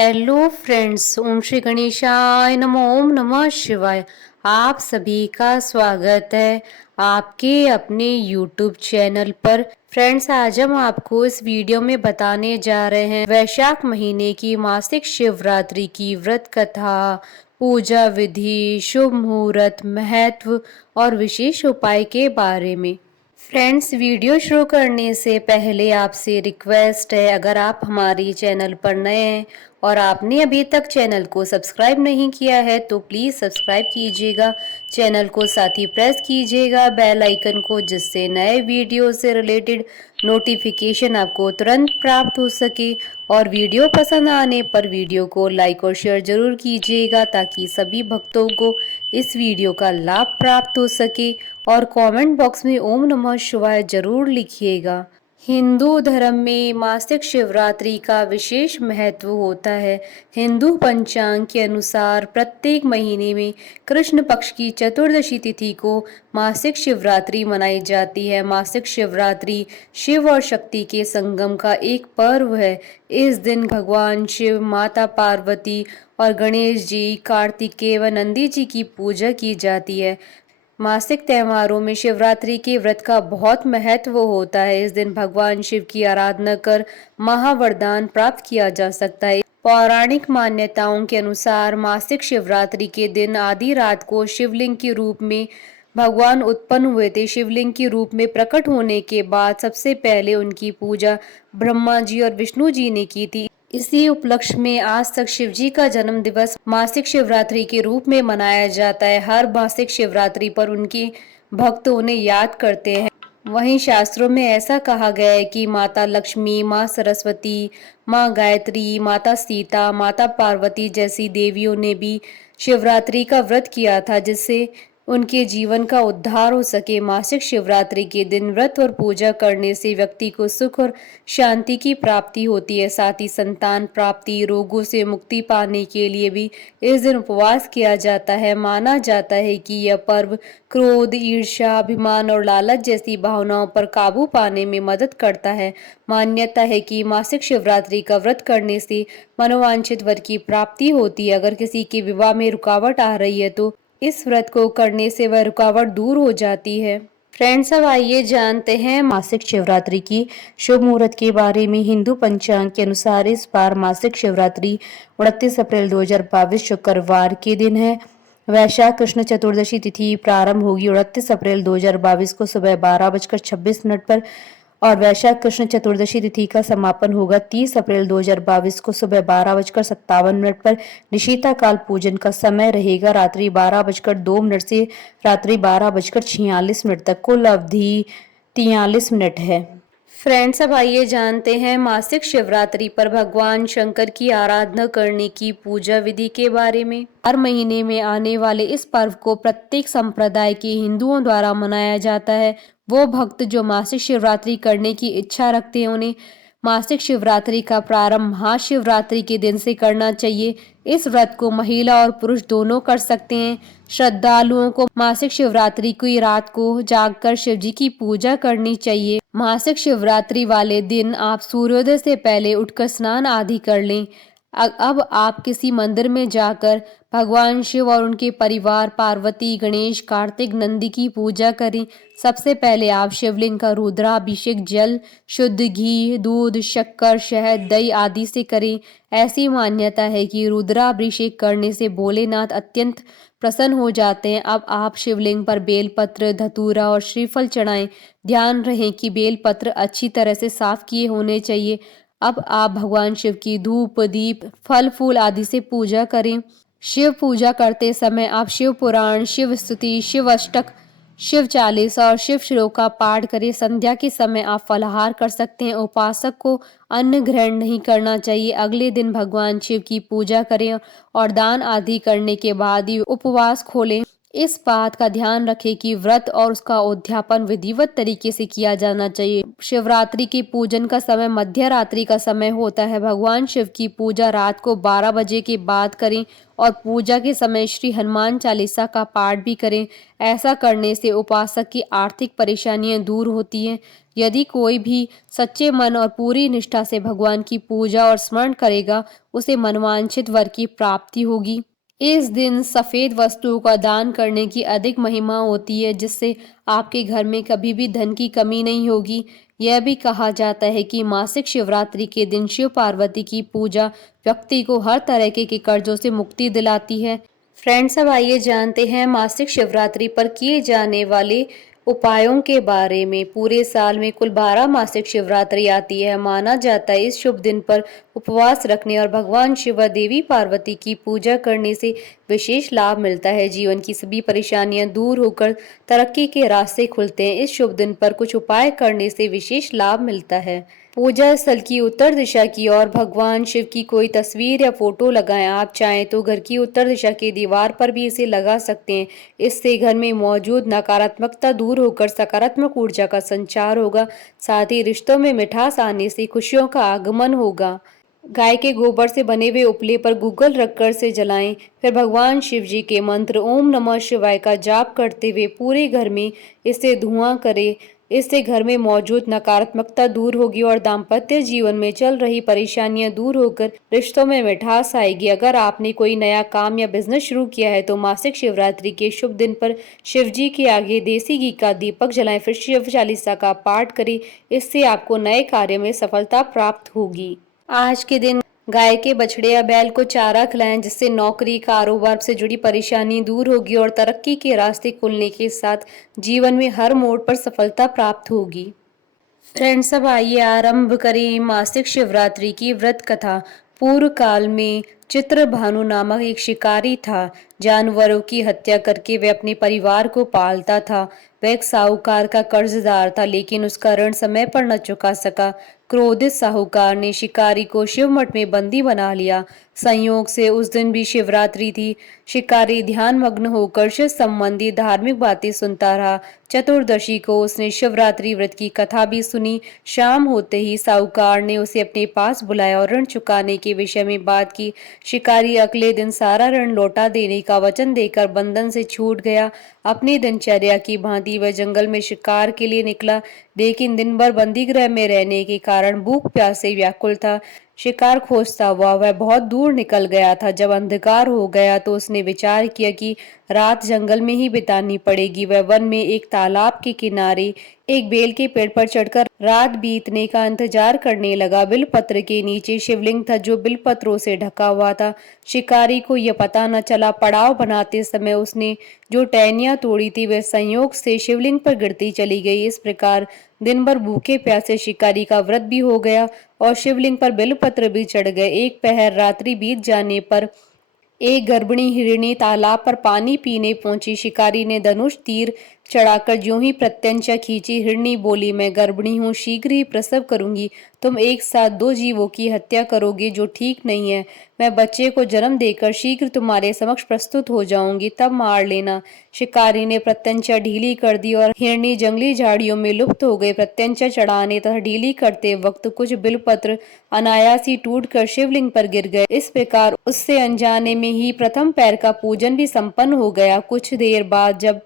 Hello friends, ओम श्री गणेशाय नमः। ओम नमः शिवाय। आप सभी का स्वागत है आपके अपने यूट्यूब चैनल पर। फ्रेंड्स, आज हम आपको इस वीडियो में बताने जा रहे हैं वैशाख महीने की मासिक शिवरात्रि की व्रत कथा, पूजा विधि, शुभ मुहूर्त, महत्व और विशेष उपाय के बारे में। फ्रेंड्स, वीडियो शुरू करने से पहले आपसे रिक्वेस्ट है, अगर आप हमारी चैनल पर नए हैं और आपने अभी तक चैनल को सब्सक्राइब नहीं किया है तो प्लीज़ सब्सक्राइब कीजिएगा चैनल को, साथ ही प्रेस कीजिएगा बेल आइकन को, जिससे नए वीडियो से रिलेटेड नोटिफिकेशन आपको तुरंत प्राप्त हो सके। और वीडियो पसंद आने पर वीडियो को लाइक और शेयर जरूर कीजिएगा ताकि सभी भक्तों को इस वीडियो का लाभ प्राप्त हो सके। और कमेंट बॉक्स में ओम नमः शिवाय जरूर लिखिएगा। हिंदू धर्म में मासिक शिवरात्रि का विशेष महत्व होता है। हिंदू पंचांग के अनुसार प्रत्येक महीने में कृष्ण पक्ष की चतुर्दशी तिथि को मासिक शिवरात्रि मनाई जाती है। मासिक शिवरात्रि शिव और शक्ति के संगम का एक पर्व है। इस दिन भगवान शिव, माता पार्वती और गणेश जी, कार्तिकेय व नंदी जी की पूजा की जाती है। मासिक त्योहारों में शिवरात्रि के व्रत का बहुत महत्व होता है। इस दिन भगवान शिव की आराधना कर महावरदान प्राप्त किया जा सकता है। पौराणिक मान्यताओं के अनुसार मासिक शिवरात्रि के दिन आधी रात को शिवलिंग के रूप में भगवान उत्पन्न हुए थे। शिवलिंग के रूप में प्रकट होने के बाद सबसे पहले उनकी पूजा ब्रह्मा जी और विष्णु जी ने की थी। इसी उपलक्ष्य में आज तक शिव जी का जन्म दिवस मासिक शिवरात्रि के रूप में मनाया जाता है। हर मासिक शिवरात्रि पर उनके भक्त उन्हें याद करते हैं। वहीं शास्त्रों में ऐसा कहा गया है कि माता लक्ष्मी, माँ सरस्वती, माँ गायत्री, माता सीता, माता पार्वती जैसी देवियों ने भी शिवरात्रि का व्रत किया था, जिससे उनके जीवन का उद्धार हो सके। मासिक शिवरात्रि के दिन व्रत और पूजा करने से व्यक्ति को सुख और शांति की प्राप्ति होती है। साथ ही संतान प्राप्ति, रोगों से मुक्ति पाने के लिए भी इस दिन उपवास किया जाता है। माना जाता है कि यह पर्व क्रोध, ईर्ष्या, अभिमान और लालच जैसी भावनाओं पर काबू पाने में मदद करता है। मान्यता है कि मासिक शिवरात्रि का व्रत करने से मनोवांछित वर की प्राप्ति होती है। अगर किसी के विवाह में रुकावट आ रही है तो इस व्रत को करने से वह रुकावट दूर हो जाती है। फ्रेंड्स, अब आइए जानते हैं मासिक शिवरात्रि की शुभ मुहूर्त के बारे में। हिंदू पंचांग के अनुसार इस बार मासिक शिवरात्रि 29 अप्रैल 2022 शुक्रवार के दिन है। वैशाख कृष्ण चतुर्दशी तिथि प्रारंभ होगी 29 अप्रैल 2022 को सुबह 12:26 पर और वैशाख कृष्ण चतुर्दशी तिथि का समापन होगा 30 अप्रैल 2022 को सुबह 12:57 पर। निशीता काल पूजन का समय रहेगा रात्रि 12:02 से रात्रि 12:46 तक। कुल अवधि 43 मिनट है। फ्रेंड्स, अब आइए जानते हैं मासिक शिवरात्रि पर भगवान शंकर की आराधना करने की पूजा विधि के बारे में। हर महीने में आने वाले इस पर्व को प्रत्येक संप्रदाय के हिंदुओं द्वारा मनाया जाता है। वो भक्त जो मासिक शिवरात्रि करने की इच्छा रखते हैं उन्हें मासिक शिवरात्रि का प्रारंभ महाशिवरात्रि के दिन से करना चाहिए। इस व्रत को महिला और पुरुष दोनों कर सकते हैं। श्रद्धालुओं को मासिक शिवरात्रि की रात को जागकर शिव जी की पूजा करनी चाहिए। मासिक शिवरात्रि वाले दिन आप सूर्योदय से पहले उठकर स्नान आदि कर लें। अब आप किसी मंदिर में जाकर भगवान शिव और उनके परिवार पार्वती, गणेश, कार्तिक, नंदी की पूजा करें। सबसे पहले आप शिवलिंग का रुद्राभिषेक जल, शुद्ध घी, दूध, शक्कर, शहद, दही आदि से करें। ऐसी मान्यता है कि रुद्राभिषेक करने से भोलेनाथ अत्यंत प्रसन्न हो जाते हैं। अब आप शिवलिंग पर बेलपत्र, धतूरा और श्रीफल चढ़ाएं। ध्यान रहे कि बेलपत्र अच्छी तरह से साफ किए होने चाहिए। अब आप भगवान शिव की धूप, दीप, फल फूल आदि से पूजा करें। शिव पूजा करते समय आप शिव पुराण, शिव स्तुति, शिव अष्टक, शिव चालीसा और शिव श्लोक का पाठ करें। संध्या के समय आप फलाहार कर सकते हैं। उपासक को अन्न ग्रहण नहीं करना चाहिए। अगले दिन भगवान शिव की पूजा करें और दान आदि करने के बाद ही उपवास खोलें। इस बात का ध्यान रखें कि व्रत और उसका उद्यापन विधिवत तरीके से किया जाना चाहिए। शिवरात्रि के पूजन का समय मध्य रात्रि का समय होता है। भगवान शिव की पूजा रात को 12 बजे के बाद करें और पूजा के समय श्री हनुमान चालीसा का पाठ भी करें। ऐसा करने से उपासक की आर्थिक परेशानियां दूर होती हैं। यदि कोई भी सच्चे मन और पूरी निष्ठा से भगवान की पूजा और स्मरण करेगा, उसे मनवांछित वर की प्राप्ति होगी। इस दिन सफेद वस्तुओं का दान करने की अधिक महिमा होती है, जिससे आपके घर में कभी भी धन की कमी नहीं होगी। यह भी कहा जाता है कि मासिक शिवरात्रि के दिन शिव पार्वती की पूजा व्यक्ति को हर तरह के कर्जों से मुक्ति दिलाती है। फ्रेंड्स, अब आइए जानते हैं मासिक शिवरात्रि पर किए जाने वाले उपायों के बारे में। पूरे साल में कुल 12 मासिक शिवरात्रि आती है। माना जाता है इस शुभ दिन पर उपवास रखने और भगवान शिव व देवी पार्वती की पूजा करने से विशेष लाभ मिलता है। जीवन की सभी परेशानियां दूर होकर तरक्की के रास्ते खुलते हैं। इस शुभ दिन पर कुछ उपाय करने से विशेष लाभ मिलता है। पूजा स्थल की उत्तर दिशा की ओर भगवान शिव की कोई तस्वीर या फोटो लगाएं। आप चाहें तो घर की उत्तर दिशा की दीवार पर भी इसे लगा सकते हैं। इससे घर में मौजूद नकारात्मकता दूर होकर सकारात्मक ऊर्जा का संचार होगा। साथ ही रिश्तों में मिठास आने से खुशियों का आगमन होगा। गाय के गोबर से बने हुए उपले पर गूगल रखकर से जलाएं। फिर भगवान शिव जी के मंत्र ओम नमः शिवाय का जाप करते हुए पूरे घर में इससे धुआं करें। इससे घर में मौजूद नकारात्मकता दूर होगी और दाम्पत्य जीवन में चल रही परेशानियां दूर होकर रिश्तों में मिठास आएगी। अगर आपने कोई नया काम या बिजनेस शुरू किया है तो मासिक शिवरात्रि के शुभ दिन पर शिव जी के आगे देसी घी का दीपक जलाएं, फिर शिव चालीसा का पाठ करें। इससे आपको नए कार्य में सफलता प्राप्त होगी। आज के दिन गाय के बछड़े या बैल को चारा खिलाएं, जिससे नौकरी कारोबार से जुड़ी परेशानी दूर होगी और तरक्की के रास्ते खुलने के साथ जीवन में हर मोड़ पर सफलता प्राप्त होगी। फ्रेंड्स, अब आइए आरंभ करें मासिक शिवरात्रि की व्रत कथा। पूर्व काल में चित्रभानु नामक एक शिकारी था। जानवरों की हत्या करके वह अपने परिवार को पालता था। वह एक साहूकार का कर्जदार था, लेकिन उसका ऋण समय पर न चुका सका। क्रोधित साहूकार ने शिकारी को शिव मठ में बंदी बना लिया। संयोग से उस दिन भी शिवरात्रि थी। शिकारी ध्यान मग्न होकर शिव संबंधी धार्मिक बातें सुनता रहा। चतुर्दशी को उसने शिवरात्रि व्रत की कथा भी सुनी। शाम होते ही साहूकार ने उसे अपने पास बुलाया और ऋण चुकाने के विषय में बात की। शिकारी अगले दिन सारा ऋण लौटा देने का वचन देकर बंधन से छूट गया। अपनी दिनचर्या की भांति वह जंगल में शिकार के लिए निकला, लेकिन दिन भर बंदी गृह में रहने के कारण भूख प्यास से व्याकुल था। शिकार खोजता हुआ वह बहुत दूर निकल गया था। जब अंधकार हो गया तो उसने विचार किया कि रात जंगल में ही बितानी पड़ेगी। वह वन में एक तालाब के किनारे एक बेल के पेड़ पर चढ़कर रात बीतने का इंतजार करने लगा। बिलपत्र के नीचे शिवलिंग था, जो बिलपत्रों से ढका हुआ था। शिकारी को यह पता न चला। पड़ाव बनाते समय उसने जो टहनियां तोड़ी थी वह संयोग से शिवलिंग पर गिरती चली गई। इस प्रकार दिन भर भूखे प्यासे शिकारी का व्रत भी हो गया और शिवलिंग पर बेलपत्र भी चढ़ गए। एक पहर रात्रि बीत जाने पर एक गर्भिणी हिरणी तालाब पर पानी पीने पहुंची। शिकारी ने धनुष तीर चढ़ाकर ज्यों ही प्रत्यंचा खींची। हिरणी बोली, मैं गर्भिणी हूँ, शीघ्र ही प्रसव करूंगी। तुम एक साथ दो जीवों की हत्या करोगे, जो ठीक नहीं है। मैं बच्चे को जन्म देकर शीघ्र तुम्हारे समक्ष प्रस्तुत हो जाऊंगी, तब मार लेना। शिकारी ने प्रत्यंचा ढीली कर दी और हिरणी जंगली झाड़ियों में लुप्त हो गई। प्रत्यंचा चढ़ाने तथा ढीली करते वक्त कुछ बिलपत्र अनायास ही टूटकर शिवलिंग पर गिर गए। इस प्रकार उससे अनजाने में ही प्रथम पैर का पूजन भी संपन्न हो गया। कुछ देर बाद जब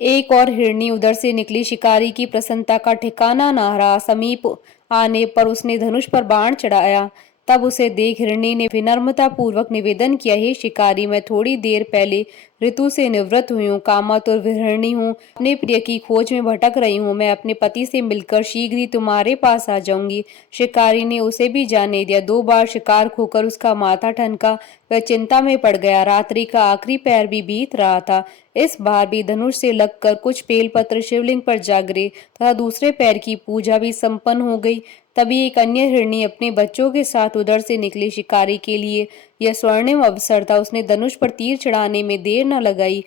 एक और हिरणी उधर से निकली, शिकारी की प्रसन्नता का ठिकाना न रहा। समीप आने पर उसने धनुष पर बाण चढ़ाया। तब उसे देख हिरणी ने विनम्रता पूर्वक निवेदन किया, हे शिकारी, मैं थोड़ी देर पहले ऋतु से निवृत्त हुई हूँ, कामातुर विहरणी हूँ, अपने प्रिय की खोज में भटक रही हूँ। मैं अपने पति से मिलकर शीघ्र ही तुम्हारे पास आ जाऊंगी। शिकारी ने उसे भी जाने दिया। 2 बार शिकार खोकर उसका माथा ठनका। वह चिंता में पड़ गया। रात्रि का आखिरी पैर भी बीत रहा था। इस बार भी धनुष से लगकर कुछ बेलपत्र शिवलिंग पर जा गिरे तथा दूसरे पैर की पूजा भी संपन्न हो गई। तभी एक अन्य हिरणी अपने बच्चों के साथ उधर से निकली। शिकारी के लिए यह स्वर्णिम अवसर था। उसने धनुष पर तीर चढ़ाने में देर न लगाई।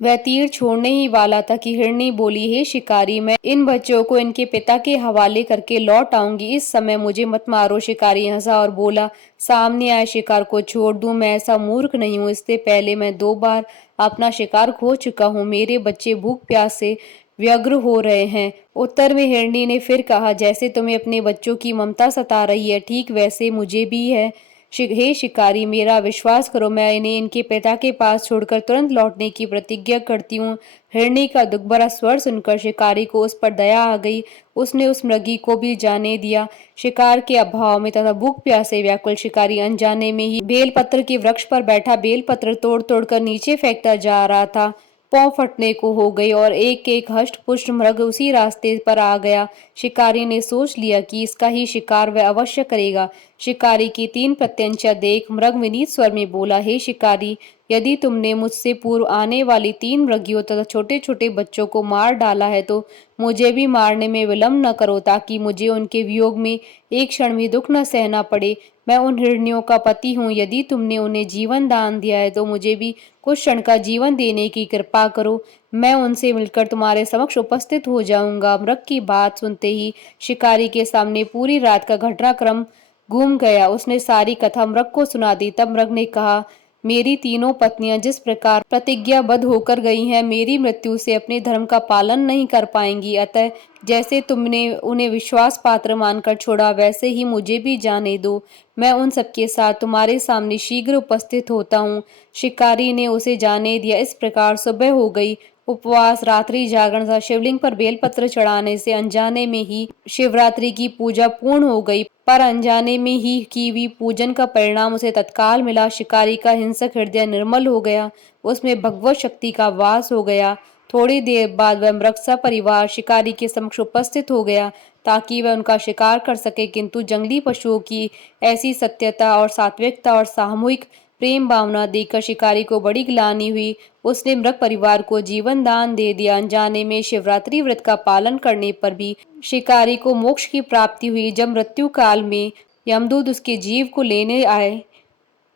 वह तीर छोड़ने ही वाला था कि हिरणी बोली, हे शिकारी, मैं इन बच्चों को इनके पिता के हवाले करके लौट आऊंगी। इस समय मुझे मत मारो। शिकारी हंसा और बोला, सामने आए शिकार को छोड़ दूं? मैं ऐसा मूर्ख नहीं हूं। इससे पहले मैं 2 बार अपना शिकार खो चुका हूं। मेरे बच्चे भूख प्यास से व्यग्र हो रहे हैं। उत्तर में हिरणी ने फिर कहा, जैसे तुम्हें अपने बच्चों की ममता सता रही है, ठीक वैसे मुझे भी है। हे शिकारी, मेरा विश्वास करो, मैं इन्हें इनके पिता के पास छोड़कर तुरंत लौटने की प्रतिज्ञा करती हूँ। हिरणी का दुख भरा स्वर सुनकर शिकारी को उस पर दया आ गई। उसने उस मृगी को भी जाने दिया। शिकार के अभाव में तथा भूख प्यास से व्याकुल शिकारी अनजाने में ही बेलपत्र के वृक्ष पर बैठा बेलपत्र तोड़ तोड़ कर नीचे फेंकता जा रहा था। पाँव फटने को हो गई और एक एक हष्ट पुष्ट मृग उसी रास्ते पर आ गया। शिकारी ने सोच लिया कि इसका ही शिकार वह अवश्य करेगा। शिकारी की 3 प्रत्यंचा देख मृग विनीत स्वर में बोला, हे शिकारी, यदि तुमने मुझसे पूर्व आने वाली 3 मृगियों तथा छोटे छोटे बच्चों को मार डाला है तो मुझे भी मारने में विलंब न करो, ताकि मुझे उनके वियोग में एक क्षण भी दुख न सहना पड़े। मैं उन हिरनियों का पति हूँ। यदि तुमने उन्हें जीवन दान दिया है तो मुझे भी कुछ क्षण का जीवन देने की कृपा करो। मैं उनसे मिलकर तुम्हारे समक्ष उपस्थित हो जाऊंगा। मृग की बात सुनते ही शिकारी के सामने पूरी रात का घटनाक्रम घूम गया। उसने सारी कथा मृग को सुना दी। तब मृग ने कहा, मेरी तीनों पत्नियां जिस प्रकार प्रतिज्ञाबद्ध होकर गई हैं, मेरी मृत्यु से अपने धर्म का पालन नहीं कर पाएंगी। अतः जैसे तुमने उन्हें विश्वास पात्र मानकर छोड़ा, वैसे ही मुझे भी जाने दो। मैं उन सबके साथ तुम्हारे सामने शीघ्र उपस्थित होता हूँ। शिकारी ने उसे जाने दिया। इस प्रकार सुबह हो गई। उपवास, रात्रि जागरण तथा शिवलिंग पर बेलपत्र चढ़ाने से अनजाने में ही शिवरात्रि की पूजा पूर्ण हो गई। पर अनजाने में ही की हुई पूजन का परिणाम उसे तत्काल मिला। शिकारी का हिंसक हृदय निर्मल हो गया। उसमें भगवत शक्ति का वास हो गया। थोड़ी देर बाद वह मृग सपरिवार शिकारी के समक्ष उपस्थित हो गया, ताकि वह उनका शिकार कर सके। किंतु जंगली पशुओं की ऐसी सत्यता और सात्विकता और सामूहिक प्रेम भावना देखकर शिकारी को बड़ी ग्लानि हुई। उसने मृग परिवार को जीवन दान दे दिया। अनजाने में शिवरात्रि व्रत का पालन करने पर भी शिकारी को मोक्ष की प्राप्ति हुई। जब मृत्यु काल में यमदूत उसके जीव को लेने आए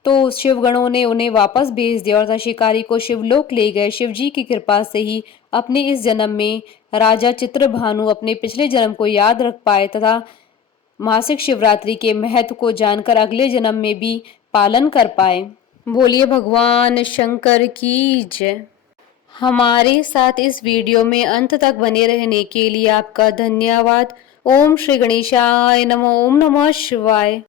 तो शिवगणों ने उन्हें वापस भेज दिया और शिकारी को शिवलोक ले गए। शिवजी की कृपा से ही अपने इस जन्म में राजा चित्रभानु अपने पिछले जन्म को याद रख पाए तथा मासिक शिवरात्रि के महत्व को जानकर अगले जन्म में भी पालन कर पाए। बोलिए भगवान शंकर की जय। हमारे साथ इस वीडियो में अंत तक बने रहने के लिए आपका धन्यवाद। ओम श्री गणेशाय नमः। ओम नमः शिवाय।